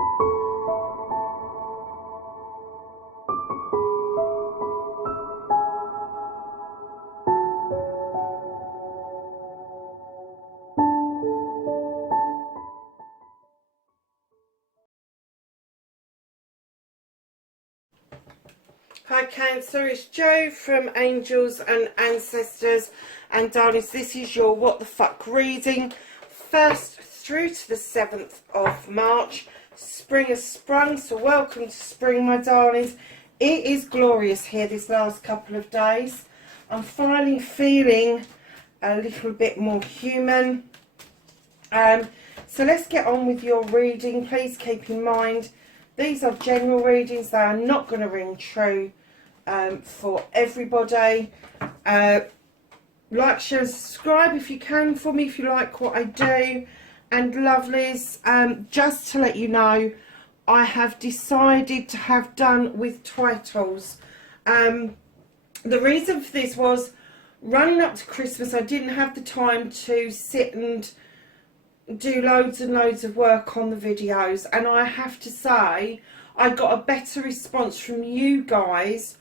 Hi Cancer, it's Jo from Angels and Ancestors, and darlings, this is your what the fuck reading, 1st through to the 7th of March. Spring has sprung, so welcome to spring, my darlings. It is glorious here this last couple of days. I'm finally feeling a little bit more human. So let's get on with your reading. Please keep in mind, these are general readings. They are not going to ring true for everybody. Like, share, subscribe if you can for me, if you like what I do. And lovelies, just to let you know, I have decided to have done with titles. The reason for this was, running up to Christmas, I didn't have the time to sit and do loads and loads of work on the videos, and I have to say I got a better response from you guys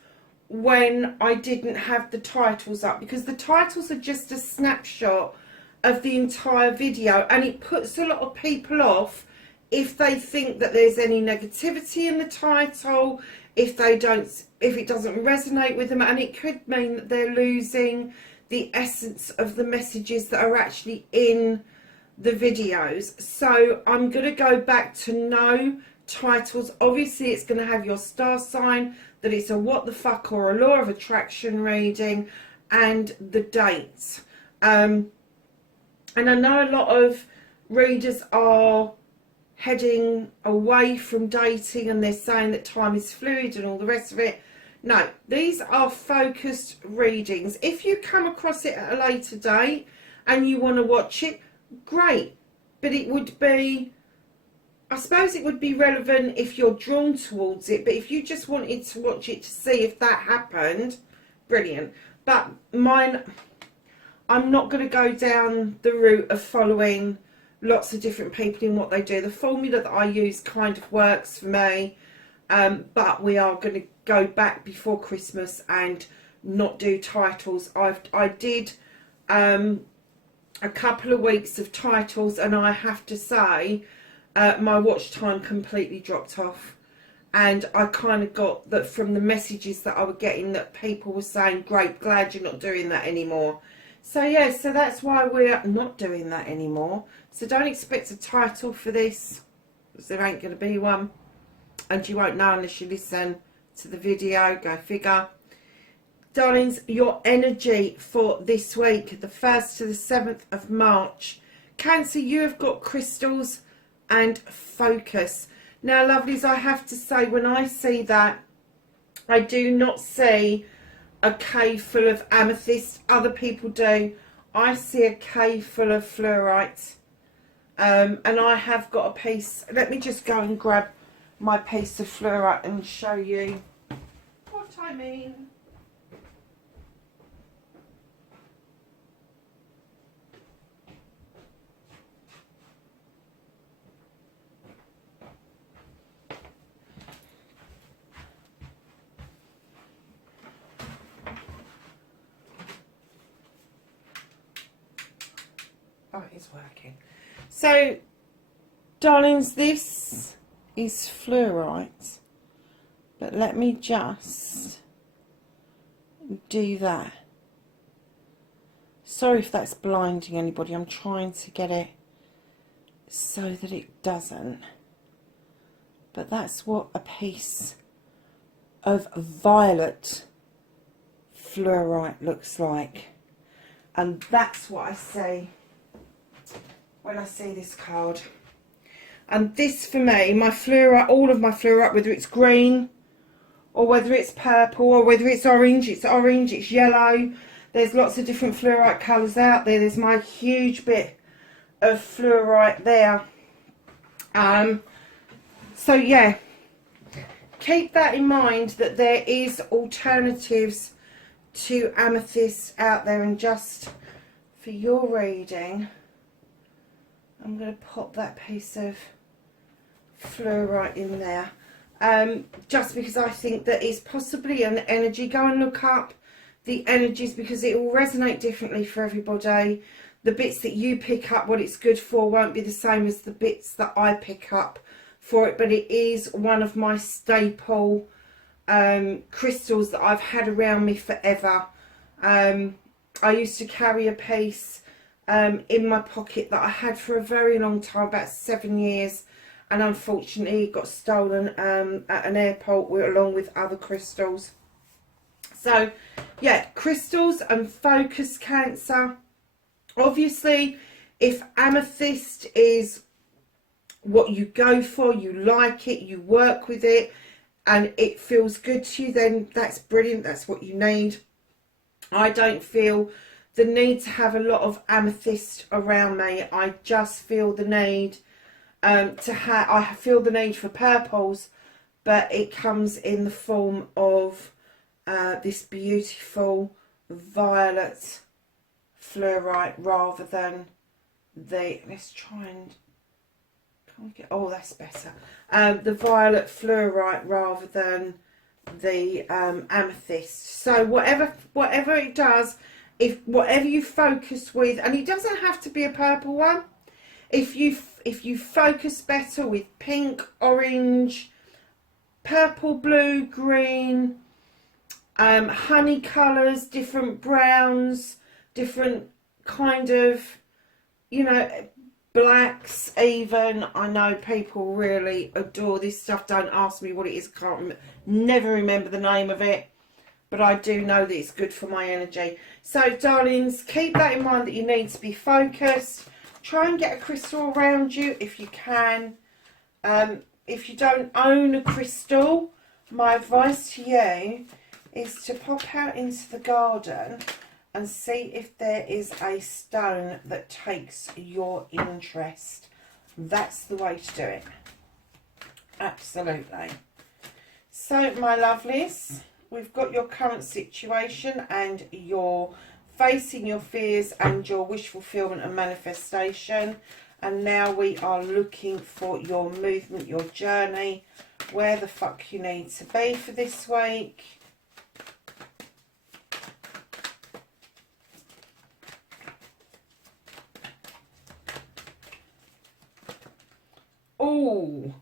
when I didn't have the titles up, because the titles are just a snapshot of the entire video, and it puts a lot of people off if they think that there's any negativity in the title, if it doesn't resonate with them, and it could mean that they're losing the essence of the messages that are actually in the videos. So I'm going to go back to no titles. Obviously it's going to have your star sign, that it's a what the fuck or a law of attraction reading, and the dates. And I know a lot of readers are heading away from dating, and they're saying that time is fluid and all the rest of it. No, these are focused readings. If you come across it at a later date and you want to watch it, great. But it would be, I suppose it would be relevant if you're drawn towards it, but if you just wanted to watch it to see if that happened, brilliant. But mine, I'm not going to go down the route of following lots of different people in what they do. The formula that I use kind of works for me, but we are going to go back before Christmas and not do titles. I did a couple of weeks of titles, and I have to say my watch time completely dropped off, and I kind of got that from the messages that I was getting, that people were saying, great, glad you're not doing that anymore. So yeah, so that's why we're not doing that anymore. So don't expect a title for this, because there ain't going to be one, and you won't know unless you listen to the video. Go figure. Darlings, your energy for this week, the 1st to the 7th of March. Cancer, you have got crystals and focus. Now, lovelies, I have to say, when I see that, I do not see a cave full of amethyst. Other people do. I see a cave full of fluorite. And I have got a piece. Let me just go and grab my piece of fluorite and show you what I mean. Oh, it's working. So, darlings, this is fluorite, but let me just do that. Sorry if that's blinding anybody. I'm trying to get it so that it doesn't. But that's what a piece of violet fluorite looks like. And that's what I see when I see this card. And this, for me, my fluorite, all of my fluorite, whether it's green or whether it's purple or whether it's orange, it's yellow. There's lots of different fluorite colours out there. There's my huge bit of fluorite there. So yeah, keep that in mind, that there is alternatives to amethyst out there. And just for your reading, I'm going to pop that piece of fluorite in there. Just because I think that it's possibly an energy. Go and look up the energies, because it will resonate differently for everybody. The bits that you pick up, what it's good for, won't be the same as the bits that I pick up for it, but it is one of my staple crystals that I've had around me forever. I used to carry a piece in my pocket that I had for a very long time, about 7 years, and unfortunately it got stolen at an airport along with other crystals. So yeah, crystals and focus, Cancer. Obviously, if amethyst is what you go for, you like it, you work with it, and it feels good to you, then that's brilliant. That's what you need. I don't feel the need to have a lot of amethyst around me. I just feel the need I feel the need for purples, but it comes in the form of this beautiful violet fluorite rather than the, let's try and, can we get, oh that's better, the violet fluorite rather than the amethyst. So whatever it does, if whatever you focus with, and it doesn't have to be a purple one, if you focus better with pink, orange, purple, blue, green, honey colours, different browns, different kind of, you know, blacks even. I know people really adore this stuff. Don't ask me what it is. Never remember the name of it, but I do know that it's good for my energy. So darlings, keep that in mind, that you need to be focused. Try and get a crystal around you if you can. If you don't own a crystal, my advice to you is to pop out into the garden and see if there is a stone that takes your interest. That's the way to do it. Absolutely. So my lovelies, we've got your current situation and your facing your fears and your wish fulfillment and manifestation. And now we are looking for your movement, your journey, where the fuck you need to be for this week. Oh,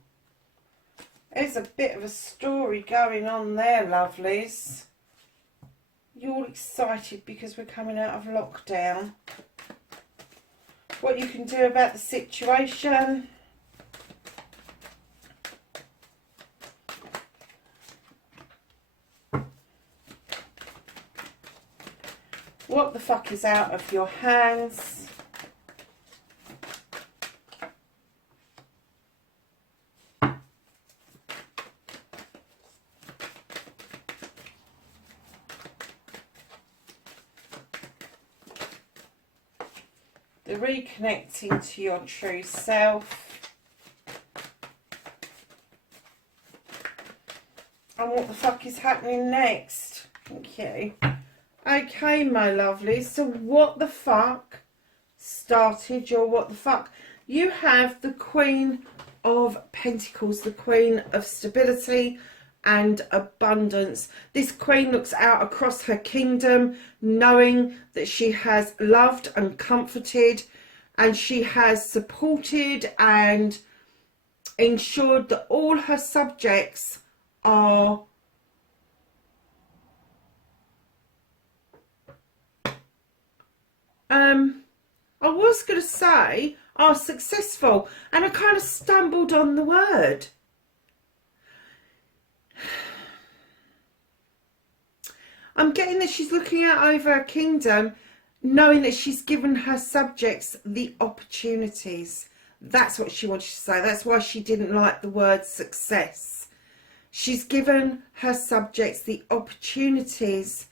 there's a bit of a story going on there, lovelies. You're all excited because we're coming out of lockdown. What you can do about the situation. What the fuck is out of your hands. The reconnecting to your true self. And what the fuck is happening next? Thank you. Okay, my lovely. So what the fuck started your what the fuck? You have the Queen of Pentacles, the Queen of Stability and Abundance. This Queen looks out across her kingdom, knowing that she has loved and comforted, and she has supported and ensured that all her subjects are I was going to say are successful, and I kind of stumbled on the word. I'm getting that she's looking out over her kingdom, knowing that she's given her subjects the opportunities. That's what she wanted to say. That's why she didn't like the word success. She's given her subjects the opportunities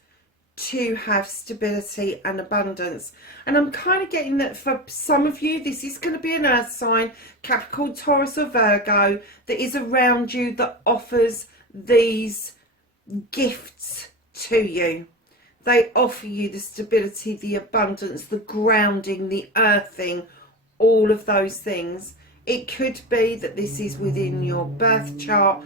to have stability and abundance. And I'm kind of getting that for some of you, this is going to be an earth sign, Capricorn, Taurus or Virgo, that is around you, that offers these gifts to you. They offer you the stability, the abundance, the grounding, the earthing, all of those things It could be that this is within your birth chart,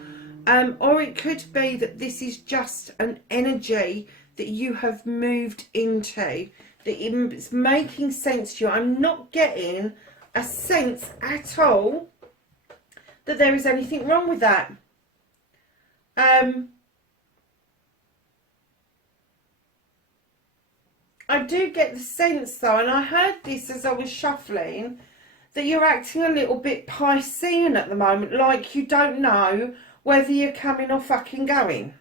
or it could be that this is just an energy that you have moved into, that it's making sense to you. I'm not getting a sense at all that there is anything wrong with that. I do get the sense though, and I heard this as I was shuffling, that you're acting a little bit Piscean at the moment, like you don't know whether you're coming or fucking going.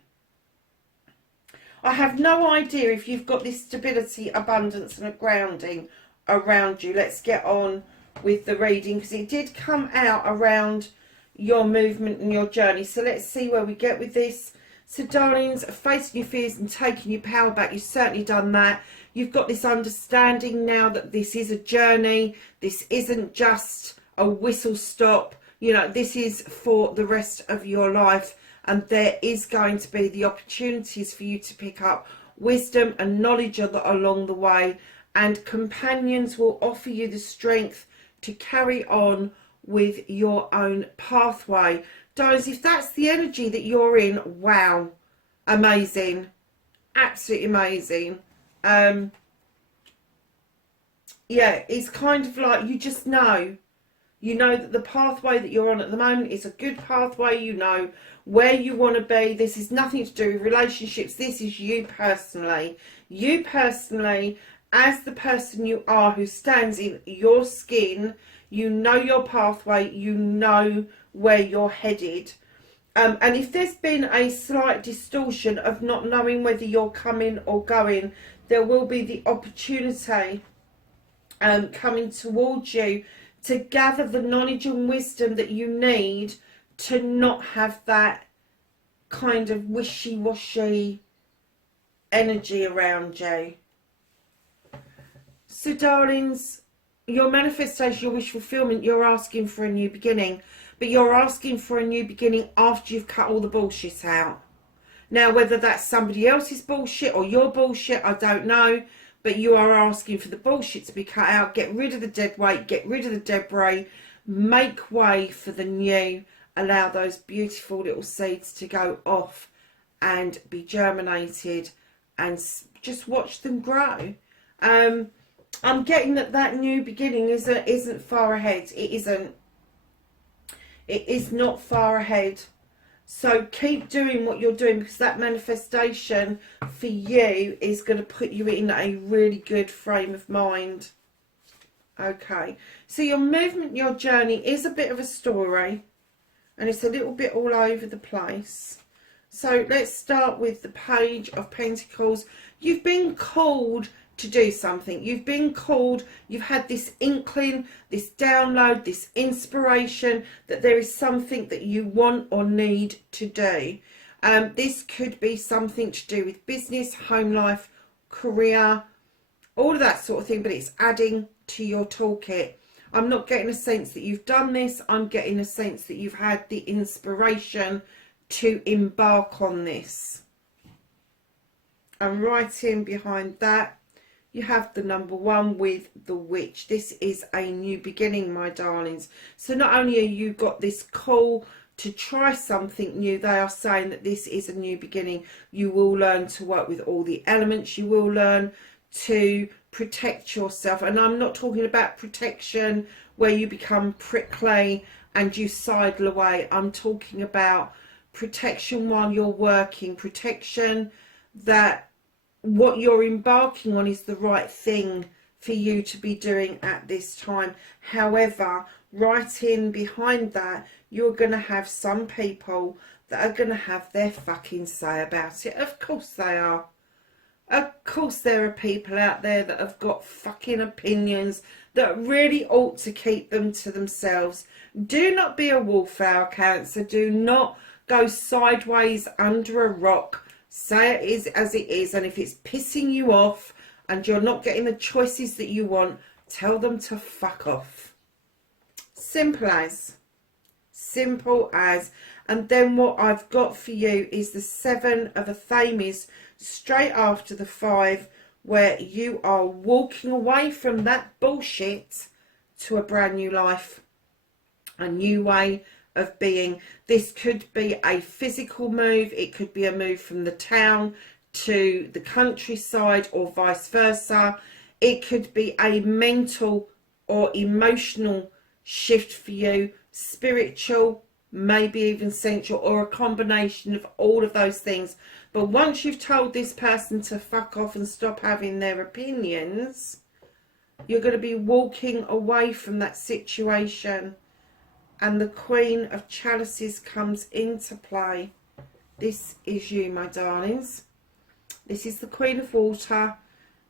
I have no idea if you've got this stability, abundance and a grounding around you. Let's get on with the reading, because it did come out around your movement and your journey. So let's see where we get with this. So darlings, facing your fears and taking your power back, you've certainly done that. You've got this understanding now that this is a journey. This isn't just a whistle stop. You know, this is for the rest of your life. And there is going to be the opportunities for you to pick up wisdom and knowledge along the way. And companions will offer you the strength to carry on with your own pathway. Guys, if that's the energy that you're in, wow, amazing, absolutely amazing. Yeah, it's kind of like you just know. You know that the pathway that you're on at the moment is a good pathway. You know where you want to be. This is nothing to do with relationships. This is you personally. You personally, as the person you are who stands in your skin, you know your pathway. You know where you're headed. And if there's been a slight distortion of not knowing whether you're coming or going, there will be the opportunity coming towards you to gather the knowledge and wisdom that you need to not have that kind of wishy-washy energy around you. So darlings, your manifestation, your wish fulfillment, you're asking for a new beginning. But you're asking for a new beginning after you've cut all the bullshit out. Now, whether that's somebody else's bullshit or your bullshit, I don't know. But you are asking for the bullshit to be cut out. Get rid of the dead weight. Get rid of the debris. Make way for the new. Allow those beautiful little seeds to go off and be germinated. And just watch them grow. I'm getting that new beginning isn't far ahead. It isn't. It is not far ahead. So keep doing what you're doing, because that manifestation for you is going to put you in a really good frame of mind. Okay. So your movement, your journey is a bit of a story. And it's a little bit all over the place. So let's start with the Page of Pentacles. You've been called to do something. You've been called, you've had this inkling, this download, this inspiration that there is something that you want or need to do. This could be something to do with business, home life, career, all of that sort of thing, but it's adding to your toolkit. I'm not getting a sense that you've done this. I'm getting a sense that you've had the inspiration to embark on this. And right in behind that, you have the number 1 with the Witch. This is a new beginning, my darlings. So not only have you got this call to try something new, they are saying that this is a new beginning. You will learn to work with all the elements. You will learn to protect yourself. And I'm not talking about protection where you become prickly and you sidle away. I'm talking about protection while you're working. Protection that what you're embarking on is the right thing for you to be doing at this time. However, right in behind that, you're going to have some people that are going to have their fucking say about it. Of course they are. Of course there are people out there that have got fucking opinions that really ought to keep them to themselves. Do not be a wallflower, Cancer. Do not go sideways under a rock. Say it is as it is, and if it's pissing you off and you're not getting the choices that you want, tell them to fuck off. Simple as. Simple as. And then what I've got for you is the 7 of Athames straight after the 5, where you are walking away from that bullshit to a brand new life. a new way of being. This could be a physical move. It could be a move from the town to the countryside or vice versa. It could be a mental or emotional shift for you, spiritual, maybe even sensual, or a combination of all of those things. But once you've told this person to fuck off and stop having their opinions, you're going to be walking away from that situation. And the Queen of Chalices comes into play. This is you, my darlings. This is the Queen of Water.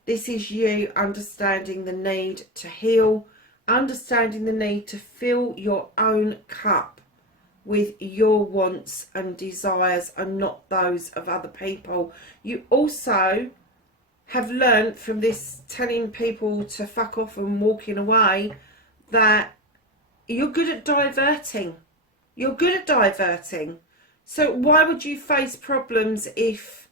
This is you understanding the need to heal, understanding the need to fill your own cup with your wants and desires and not those of other people. You also have learnt from this telling people to fuck off and walking away that you're good at diverting. You're good at diverting. So why would you face problems if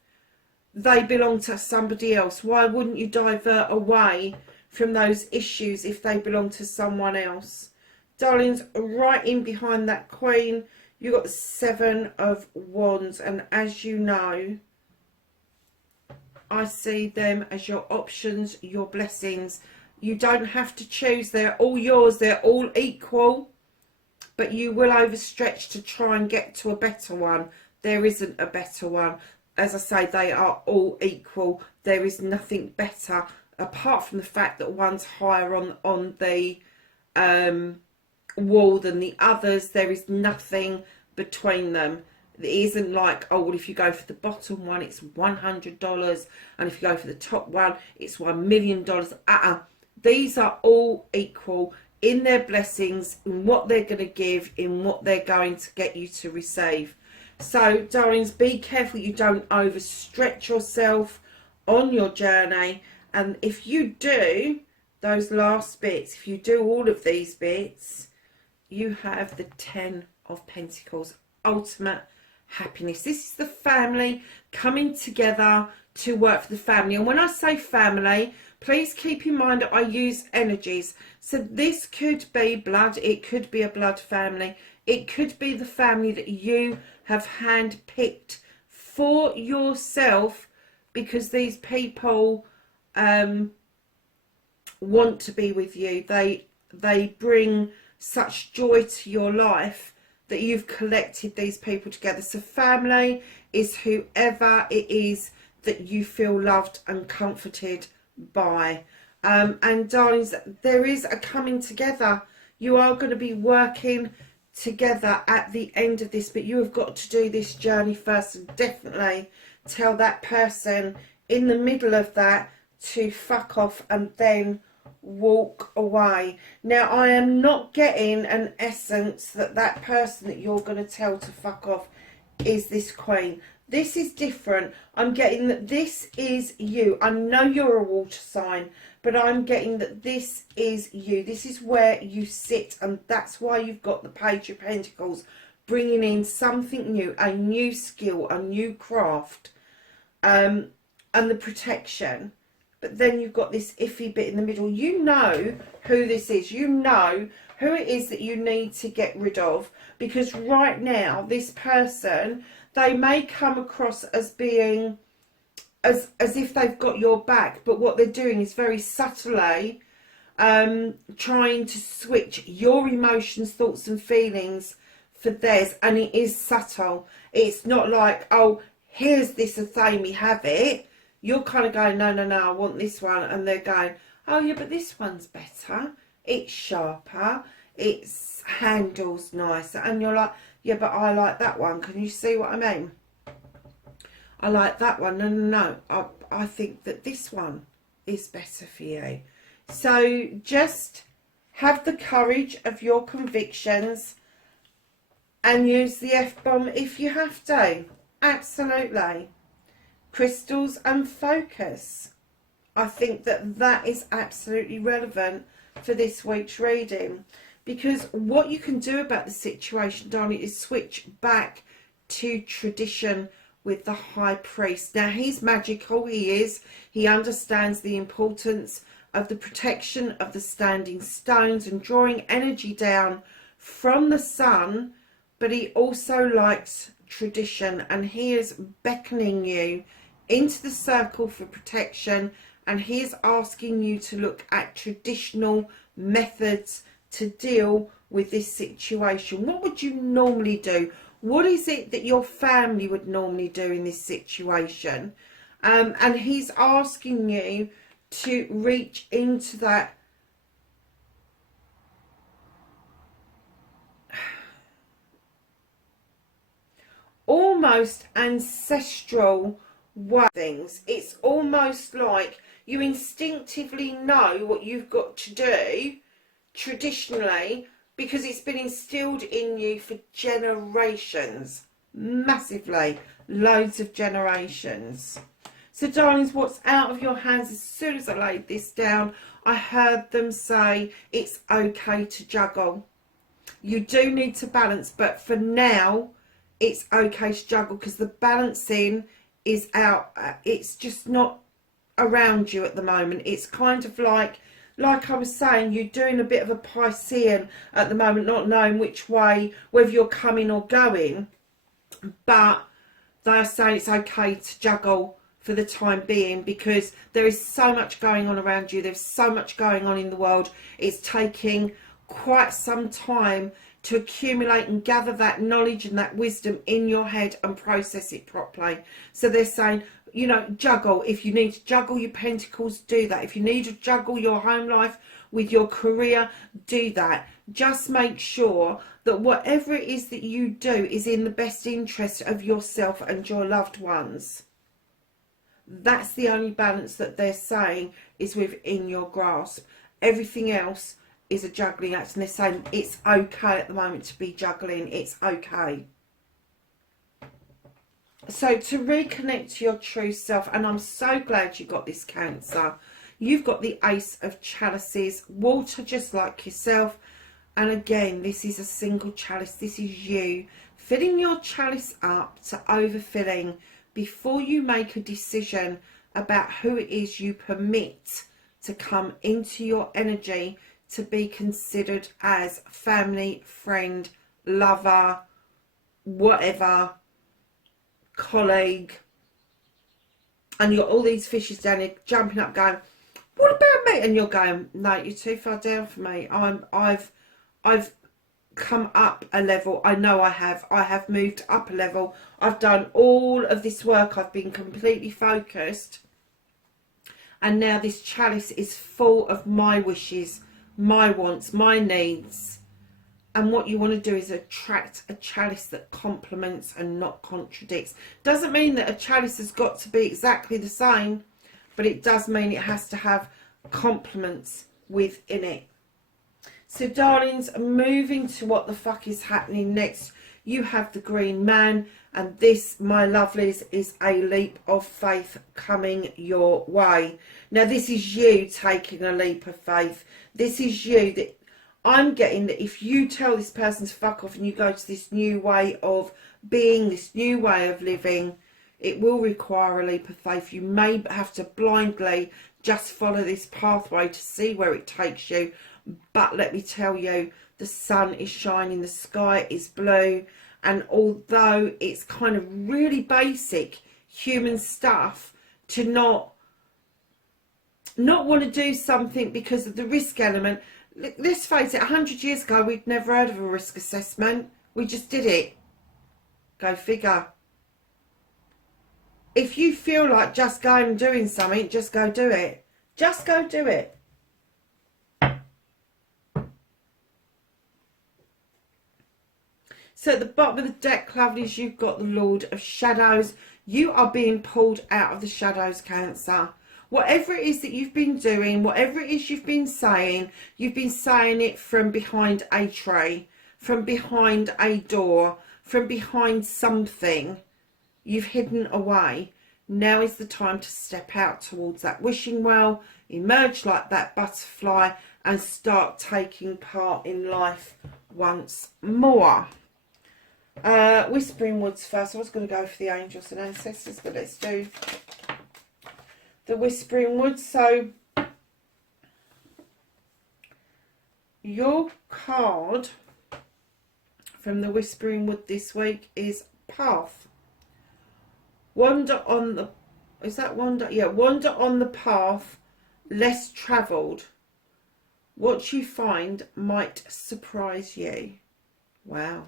they belong to somebody else? Why wouldn't you divert away from those issues if they belong to someone else? Darlings, right in behind that Queen, you've got the 7 of Wands. And as you know, I see them as your options, your blessings. You don't have to choose. They're all yours. They're all equal. But you will overstretch to try and get to a better one. There isn't a better one. As I say, they are all equal. There is nothing better, apart from the fact that one's higher on the wall than the others. There is nothing between them. It isn't like, oh, well, if you go for the bottom one, it's $100, and if you go for the top one, it's $1 million. These are all equal in their blessings, in what they're going to give, in what they're going to get you to receive. So, darlings, be careful you don't overstretch yourself on your journey. And if you do those last bits, if you do all of these bits, you have the 10 of Pentacles, ultimate happiness. This is the family coming together to work for the family. And when I say family, please keep in mind that I use energies. So this could be blood. It could be a blood family. It could be the family that you have handpicked for yourself, because these people want to be with you. They bring such joy to your life that you've collected these people together. So family is whoever it is that you feel loved and comforted by. And darlings, there is a coming together. You are going to be working together at the end of this, but you have got to do this journey first, and definitely tell that person in the middle of that to fuck off and then walk away. Now, I am not getting an essence that that person that you're going to tell to fuck off is this Queen. This is different. I'm getting that this is you. I know you're a water sign, but I'm getting that this is you. This is where you sit, and that's why you've got the Page of Pentacles, bringing in something new, a new skill, a new craft, and the protection. But then you've got this iffy bit in the middle. You know who this is. You know who it is that you need to get rid of, because right now this person, they may come across as being as if they've got your back, but what they're doing is very subtly trying to switch your emotions, thoughts and feelings for theirs. And it is subtle. It's not like, oh, here's this Athame, have it. You're kind of going, no, I want this one. And they're going, oh yeah, but this one's better. It's sharper. Its handle's nicer. And you're like, yeah, but I like that one. Can you see what I mean? I like that one. No. I think that this one is better for you. So just have the courage of your convictions and use the F-bomb if you have to. Absolutely. Crystals and focus. I think that that is absolutely relevant for this week's reading. Because what you can do about the situation, darling, is switch back to tradition with the High Priest. Now, he's magical, he is. He understands the importance of the protection of the standing stones and drawing energy down from the Sun, but he also likes tradition, and he is beckoning you into the circle for protection, and he is asking you to look at traditional methods to deal with this situation. What would you normally do? What is it that your family would normally do in this situation? And he's asking you to reach into that almost ancestral way of things. It's almost like you instinctively know what you've got to do traditionally, because it's been instilled in you for generations, massively, loads of generations. So darlings, what's out of your hands, as soon as I laid this down, I heard them say it's okay to juggle. You do need to balance, but for now it's okay to juggle, because the balancing is out. It's just not around you at the moment. It's kind of like I was saying, you're doing a bit of a Piscean at the moment, not knowing which way, whether you're coming or going. But they are saying it's okay to juggle for the time being, because there is so much going on around you. There's so much going on in the world. It's taking quite some time to accumulate and gather that knowledge and that wisdom in your head and process it properly. So they're saying, you know, juggle. If you need to juggle your pentacles, do that. If you need to juggle your home life with your career, do that. Just make sure that whatever it is that you do is in the best interest of yourself and your loved ones. That's the only balance that they're saying is within your grasp. Everything else is a juggling act, and they're saying it's okay at the moment to be juggling. It's okay. So to reconnect to your true self, and I'm so glad you got this, Cancer. You've got the Ace of Chalices, water just like yourself. And again, this is a single chalice. This is you filling your chalice up to overfilling before you make a decision about who it is you permit to come into your energy to be considered as family, friend, lover, whatever, colleague. And you've got all these fishes down here jumping up going, what about me? And you're going, no, you're too far down for me. I've come up a level. I know I have moved up a level. I've done all of this work. I've been completely focused, and now this chalice is full of my wishes, my wants, my needs. And what you want to do is attract a chalice that complements and not contradicts. Doesn't mean that a chalice has got to be exactly the same, but it does mean it has to have complements within it. So darlings, moving to what the fuck is happening next. You have the Green Man, and this, my lovelies, is a leap of faith coming your way. Now this is you taking a leap of faith. This is you that I'm getting, that if you tell this person to fuck off and you go to this new way of being, this new way of living, it will require a leap of faith. You may have to blindly just follow this pathway to see where it takes you. But let me tell you, the sun is shining, the sky is blue, and although it's kind of really basic human stuff to not want to do something because of the risk element. Let's face it, 100 years ago we'd never heard of a risk assessment. We just did it. Go figure. If you feel like just going and doing something, just go do it. Just go do it. So at the bottom of the deck, lovelies, you've got the Lord of Shadows. You are being pulled out of the shadows, Cancer. Whatever it is that you've been doing, whatever it is you've been saying it from behind a tree, from behind a door, from behind something you've hidden away. Now is the time to step out towards that wishing well, emerge like that butterfly, and start taking part in life once more. Whispering Woods first. I was going to go for the angels and ancestors, but let's do the Whispering Woods. So your card from the Whispering Wood this week is path. Wander on the, is that wander? Yeah, wander on the path less travelled. What you find might surprise you. Wow.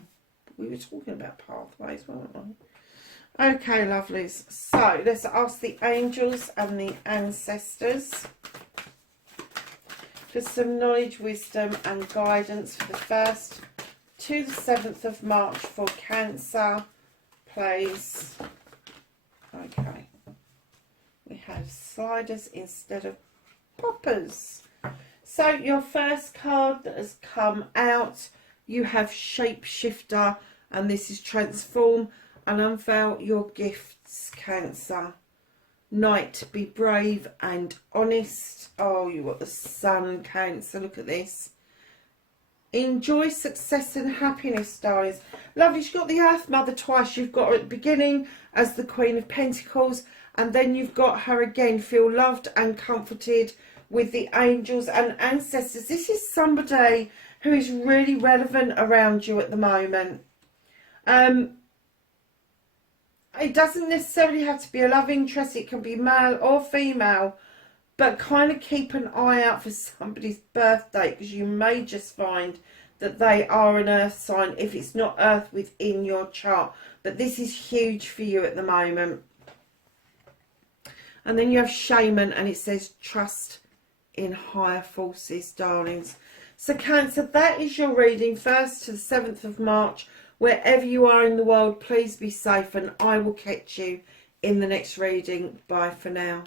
We were talking about pathways, weren't we? Okay, lovelies. So let's ask the angels and the ancestors for some knowledge, wisdom and guidance for the 1st to the 7th of March for Cancer, please. Okay. We have sliders instead of poppers. So your first card that has come out, you have Shapeshifter, and this is transform and unveil your gifts, Cancer. Knight, be brave and honest. Oh, you got the Sun, Cancer. Look at this. Enjoy success and happiness, darlings. Lovely. You've got the Earth Mother twice. You've got her at the beginning as the Queen of Pentacles, and then you've got her again. Feel loved and comforted with the angels and ancestors. This is somebody who is really relevant around you at the moment. It doesn't necessarily have to be a love interest. It can be male or female. But kind of keep an eye out for somebody's birthday, because you may just find that they are an earth sign if it's not earth within your chart. But this is huge for you at the moment. And then you have Shaman, and it says trust in higher forces, darlings. So Cancer, that is your reading, 1st to the 7th of March. Wherever you are in the world, please be safe, and I will catch you in the next reading. Bye for now.